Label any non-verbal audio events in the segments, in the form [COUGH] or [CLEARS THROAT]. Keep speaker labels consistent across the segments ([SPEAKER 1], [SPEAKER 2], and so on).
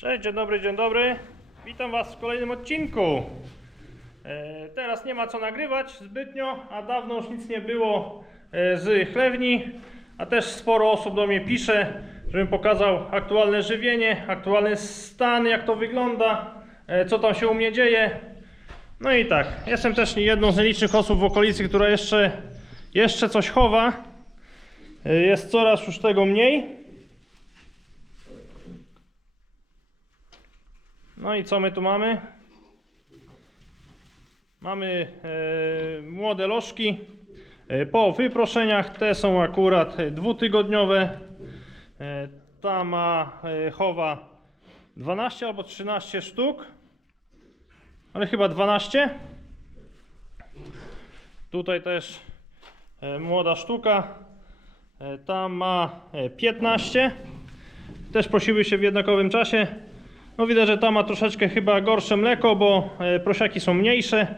[SPEAKER 1] Cześć, dzień dobry, dzień dobry. Witam Was w kolejnym odcinku. E, teraz nie ma co nagrywać zbytnio, a dawno już nic nie było e, z chlewni, a też sporo osób do mnie pisze, żebym pokazał aktualne żywienie, aktualny stan, jak to wygląda, e, co tam się u mnie dzieje. No i tak, jestem też jedną z nielicznych osób w okolicy, która jeszcze, jeszcze coś chowa. E, Jest coraz już tego mniej. No i co my tu mamy? Mamy e, młode lożki. E, po wyproszeniach te są akurat e, dwutygodniowe. E, ta ma e, chowa 12 albo 13 sztuk. Ale chyba 12. Tutaj też e, młoda sztuka. E, ta ma e, 15. Też prosiły się w jednakowym czasie. No widać, że ta ma troszeczkę chyba gorsze mleko, bo e, prosiaki są mniejsze.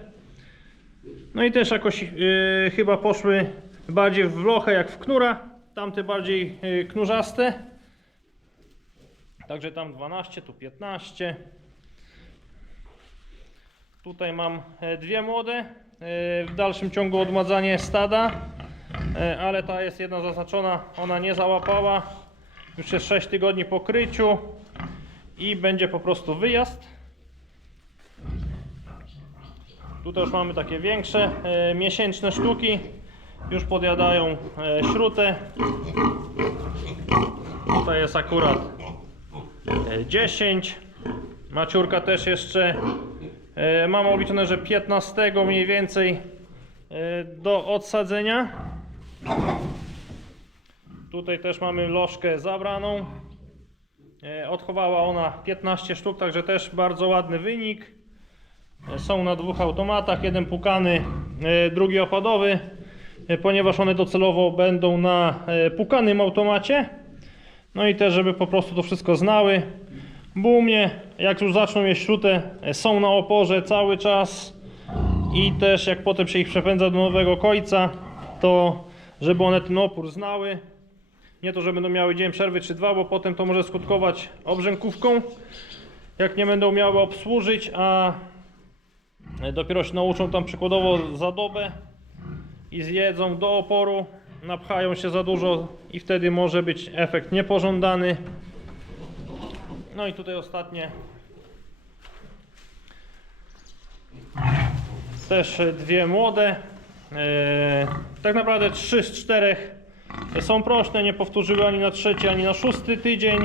[SPEAKER 1] No i też jakoś e, chyba poszły bardziej w lochę jak w knura. Tamte bardziej e, knurzaste. Także tam 12, tu 15. Tutaj mam dwie młode. W dalszym ciągu odmładzanie stada. Ale ta jest jedna zaznaczona, ona nie załapała. Już jest 6 tygodni po kryciu i będzie po prostu wyjazd. Tutaj już mamy takie większe e, miesięczne sztuki. Już podjadają e, śrutę. Tutaj jest akurat e, 10. Maciurka też jeszcze. E, mam obliczone, że 15 mniej więcej e, do odsadzenia. Tutaj też mamy lożkę zabraną. E, Odchowała ona 15 sztuk, także też bardzo ładny wynik. E, Są na dwóch automatach, jeden pukany, e, drugi opadowy, ponieważ one docelowo będą na pukanym automacie. No i też, żeby po prostu to wszystko znały. Bumie, jak już zaczną jeść śrutę, są na oporze cały czas. I też jak potem się ich przepędza do nowego końca, to żeby one ten opór znały. Nie to, że będą miały dzień przerwy czy dwa, bo potem to może skutkować obrzękówką, jak nie będą miały obsłużyć, a dopiero się nauczą tam przykładowo za dobę i zjedzą do oporu, napchają się za dużo i wtedy może być efekt niepożądany. No i tutaj ostatnie też dwie młode. Eee, tak naprawdę trzy z czterech są prośne, nie powtórzyły ani na trzeci, ani na szósty tydzień.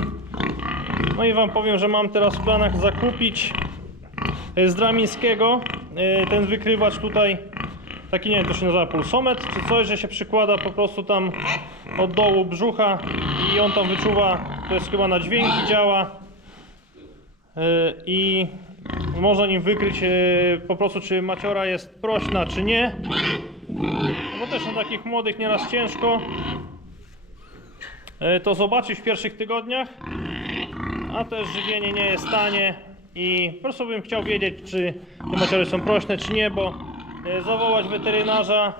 [SPEAKER 1] No i Wam powiem, że mam teraz w planach zakupić e, z Dramińskiego e, ten wykrywacz tutaj, taki nie wiem, to się nazywa pulsometr czy coś, że się przykłada po prostu tam od dołu brzucha i on tam wyczuwa, to jest chyba na dźwięki działa E, i można nim wykryć po prostu czy maciora jest prośna czy nie. No bo też na takich młodych nieraz ciężko to zobaczyć w pierwszych tygodniach, a też żywienie nie jest tanie i po prostu bym chciał wiedzieć, czy te maciory są prośne, czy nie, bo e, zawołać weterynarza,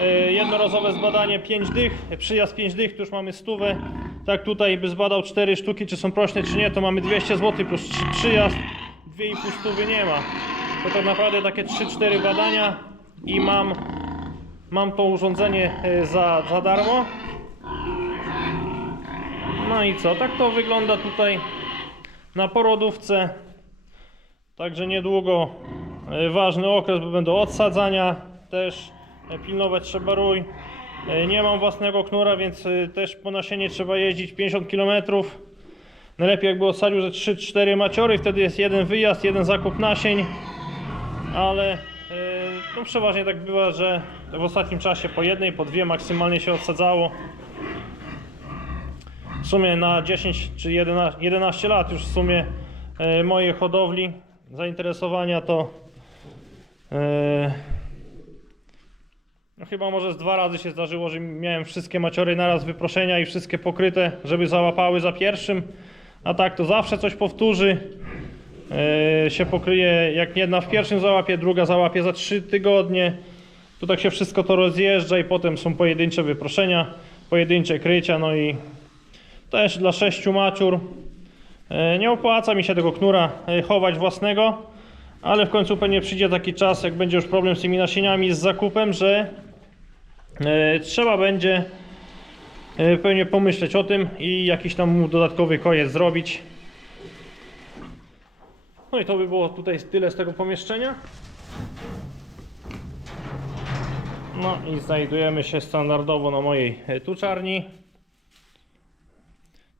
[SPEAKER 1] e, jednorazowe zbadanie 5 dych, przyjazd 5 dych, tu już mamy stówę, tak tutaj by zbadał 4 sztuki, czy są prośne, czy nie, to mamy 200 zł plus przyjazd, 2,5 stówy nie ma. To tak naprawdę takie 3-4 badania i mam Mam to urządzenie e, za, za darmo. No i co? Tak to wygląda tutaj na porodówce. Także niedługo e, ważny okres, bo będą odsadzania. Też e, pilnować trzeba rój. E, Nie mam własnego knura, więc też po nasienie trzeba jeździć 50 km. Najlepiej jakby odsadził ze 3-4 maciory, wtedy jest jeden wyjazd, jeden zakup nasień. Ale no przeważnie tak bywa, że w ostatnim czasie po jednej, po dwie maksymalnie się odsadzało. W sumie na 10 czy 11, 11 lat już w sumie e, mojej hodowli zainteresowania to e, no chyba może z dwa razy się zdarzyło, że miałem wszystkie maciory naraz wyproszenia i wszystkie pokryte, żeby załapały za pierwszym. A tak to zawsze coś powtórzy. E, się pokryje, jak jedna w pierwszym załapie, druga załapie za 3 tygodnie. Tu tak się wszystko to rozjeżdża i potem są pojedyncze wyproszenia, pojedyncze krycia, no i też dla sześciu maciur E, Nie opłaca mi się tego knura e, chować własnego, ale w końcu pewnie przyjdzie taki czas, jak będzie już problem z tymi nasieniami, z zakupem, że e, trzeba będzie pewnie pomyśleć o tym i jakiś tam dodatkowy kojec zrobić. No i to by było tutaj tyle z tego pomieszczenia. No i znajdujemy się standardowo na mojej tuczarni.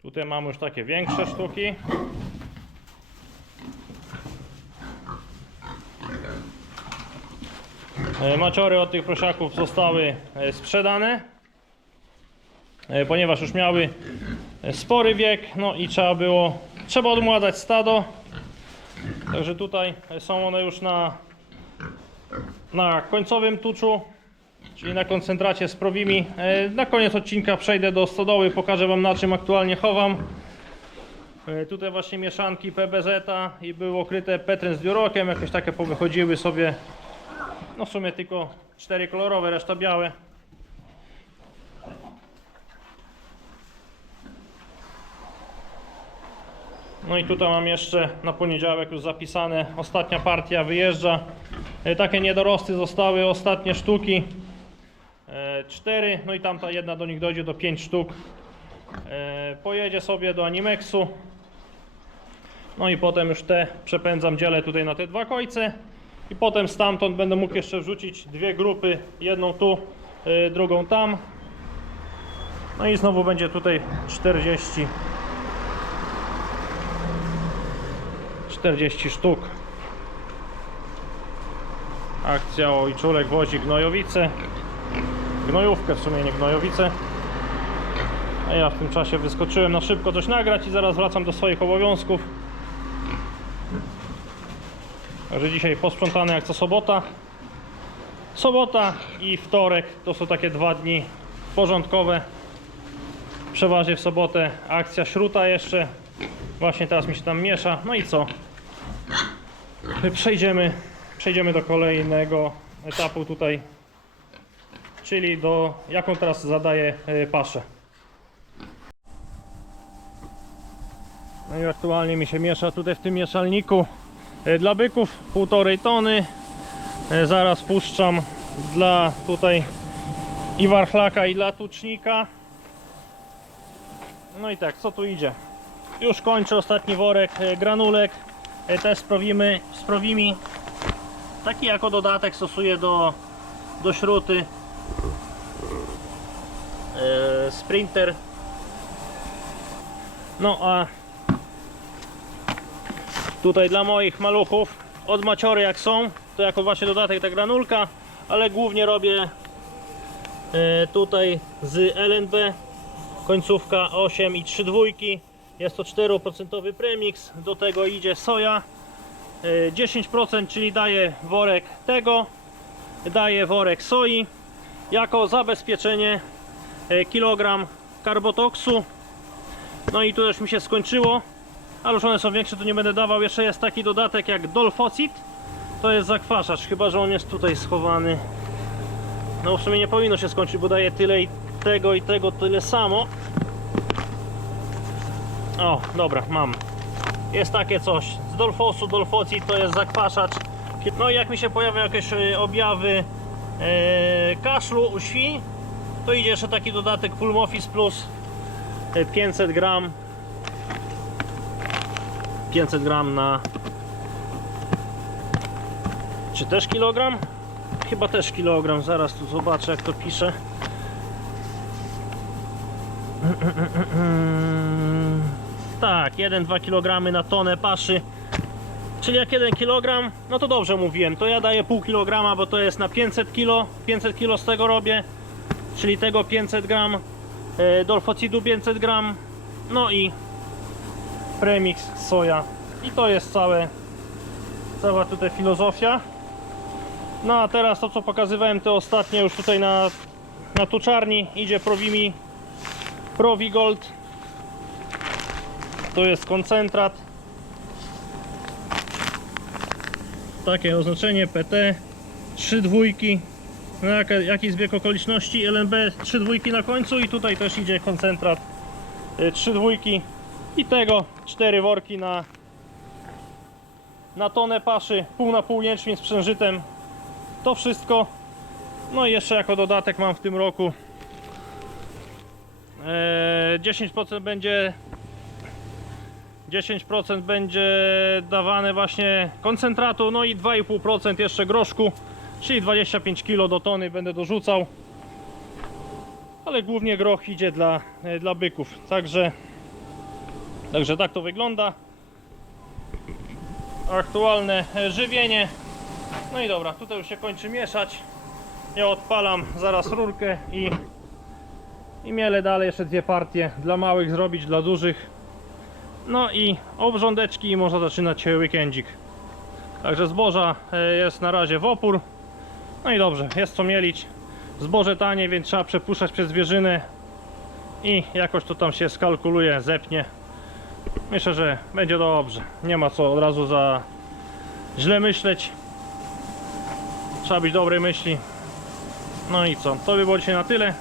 [SPEAKER 1] Tutaj mamy już takie większe sztuki. E, Maciory od tych prosiaków zostały e, sprzedane, e, ponieważ już miały spory wiek, no i trzeba było, trzeba odmładzać stado. Także tutaj są one już na, na końcowym tuczu, czyli na koncentracie z prowimi. E, Na koniec odcinka przejdę do stodoły, pokażę Wam na czym aktualnie chowam. E, Tutaj właśnie mieszanki PBZ i były okryte Petrem z biurokiem, jakieś takie powychodziły sobie, no w sumie tylko cztery kolorowe, reszta białe. No i tutaj mam jeszcze na poniedziałek już zapisane, ostatnia partia wyjeżdża. E, Takie niedorosty zostały, ostatnie sztuki. E, Cztery, no i tamta jedna do nich dojdzie do 5 sztuk. E, Pojedzie sobie do Animexu. No i potem już te przepędzam, dzielę tutaj na te dwa kojce. I potem stamtąd będę mógł jeszcze wrzucić dwie grupy, jedną tu, e, drugą tam. No i znowu będzie tutaj 40 40 sztuk. Akcja Ojczulek wozi gnojowice. Gnojówkę w sumie, nie gnojowice. A ja w tym czasie wyskoczyłem na szybko coś nagrać i zaraz wracam do swoich obowiązków. Także dzisiaj posprzątane jak co sobota. Sobota i wtorek to są takie dwa dni porządkowe. Przeważnie w sobotę akcja śruta jeszcze. Właśnie teraz mi się tam miesza. No i co? Przejdziemy, przejdziemy do kolejnego etapu tutaj, czyli do jaką teraz zadaję e, paszę. No i aktualnie mi się miesza tutaj w tym mieszalniku e, dla byków półtorej tony. E, Zaraz puszczam dla tutaj i warchlaka i dla tucznika. No i tak, co tu idzie? Już kończę ostatni worek granulek. Też sprawimy, sprawimy. Taki jako dodatek stosuję do, do śruty. E, Sprinter. No a tutaj dla moich maluchów od maciory jak są, to jako właśnie dodatek ta granulka, ale głównie robię e, tutaj z LNB końcówka 8 i 3 dwójki. Jest to 4% premix, do tego idzie soja e, 10%, czyli daje worek tego, daje worek soi jako zabezpieczenie e, kilogram karbotoksu. No i tu już mi się skończyło, ale już one są większe, to nie będę dawał. Jeszcze jest taki dodatek jak Dolfocit, to jest zakwaszacz, chyba że on jest tutaj schowany. No w sumie nie powinno się skończyć, bo daje tyle i tego i tego tyle samo. O, dobra, mam. Jest takie coś. Z Dolfosu, Dolfoci to jest zakwaszacz. No i jak mi się pojawią jakieś e, objawy kaszlu u świń, to idzie jeszcze taki dodatek Pulmofis Plus e, 500 gram. 500 gram na czy też kilogram? Chyba też kilogram, zaraz tu zobaczę jak to pisze. [CLEARS THROAT] Tak, 1-2 kg na tonę paszy. Czyli jak 1 kg, no to dobrze mówiłem, to ja daję pół kilograma, bo to jest na 500 kg, 500 kg z tego robię, czyli tego 500 gram, e, dolfocidu 500 gram, no i premix soja. I to jest całe, cała tutaj filozofia. No a teraz to co pokazywałem te ostatnie już tutaj na, na tuczarni idzie Provimi Provigold to jest koncentrat takie oznaczenie PT 3 dwójki no jaka, jaki zbieg okoliczności LNB 3 dwójki na końcu i tutaj też idzie koncentrat 3 dwójki I tego cztery worki na na tonę paszy, pół na pół jęczmień z. To wszystko. No i jeszcze jako dodatek mam w tym roku e, 10% będzie 10% będzie dawane właśnie koncentratu, no i 2,5% jeszcze groszku, czyli 25 kg do tony będę dorzucał. Ale głównie groch idzie dla, e, dla byków. Także, także tak to wygląda. Aktualne e, żywienie. No i dobra, tutaj już się kończy mieszać. Ja odpalam zaraz rurkę i, i mielę dalej jeszcze dwie partie dla małych zrobić, dla dużych. No i obrządeczki i można zaczynać weekendzik. Także zboża e, jest na razie w opór. No i dobrze, jest co mielić. Zboże tanie, więc trzeba przepuszczać przez zwierzynę i jakoś to tam się skalkuluje, zepnie. Myślę, że będzie dobrze. Nie ma co od razu za źle myśleć. Trzeba być dobrej myśli. No i co? To by było dzisiaj na tyle.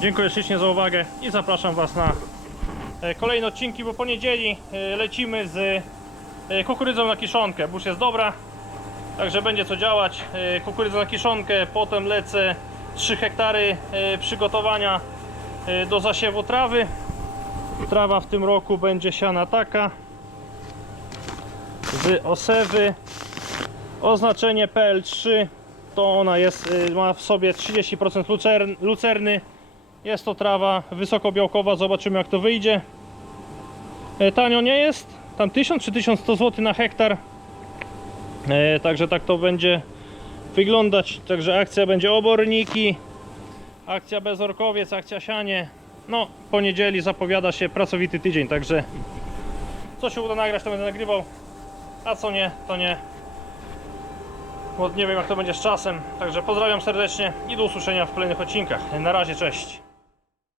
[SPEAKER 1] Dziękuję ślicznie za uwagę i zapraszam Was na e, kolejne odcinki, bo po niedzieli e, lecimy z e, kukurydzą na kiszonkę, już jest dobra. Także będzie co działać. E, Kukurydza na kiszonkę, potem lecę 3 hektary e, przygotowania e, do zasiewu trawy. Trawa w tym roku będzie siana taka z osewy. Oznaczenie PL3 to ona jest, ma w sobie 30% lucern, lucerny. Jest to trawa wysokobiałkowa, zobaczymy jak to wyjdzie. E, Tanio nie jest, tam 1000 czy 1100 zł na hektar. E, Także tak to będzie wyglądać. Także akcja będzie oborniki, akcja bezorkowiec, akcja sianie. No, po niedzieli zapowiada się pracowity tydzień, także co się uda nagrać, to będę nagrywał, a co nie, to nie. Bo nie wiem jak to będzie z czasem. Także pozdrawiam serdecznie i do usłyszenia w kolejnych odcinkach. Na razie, cześć.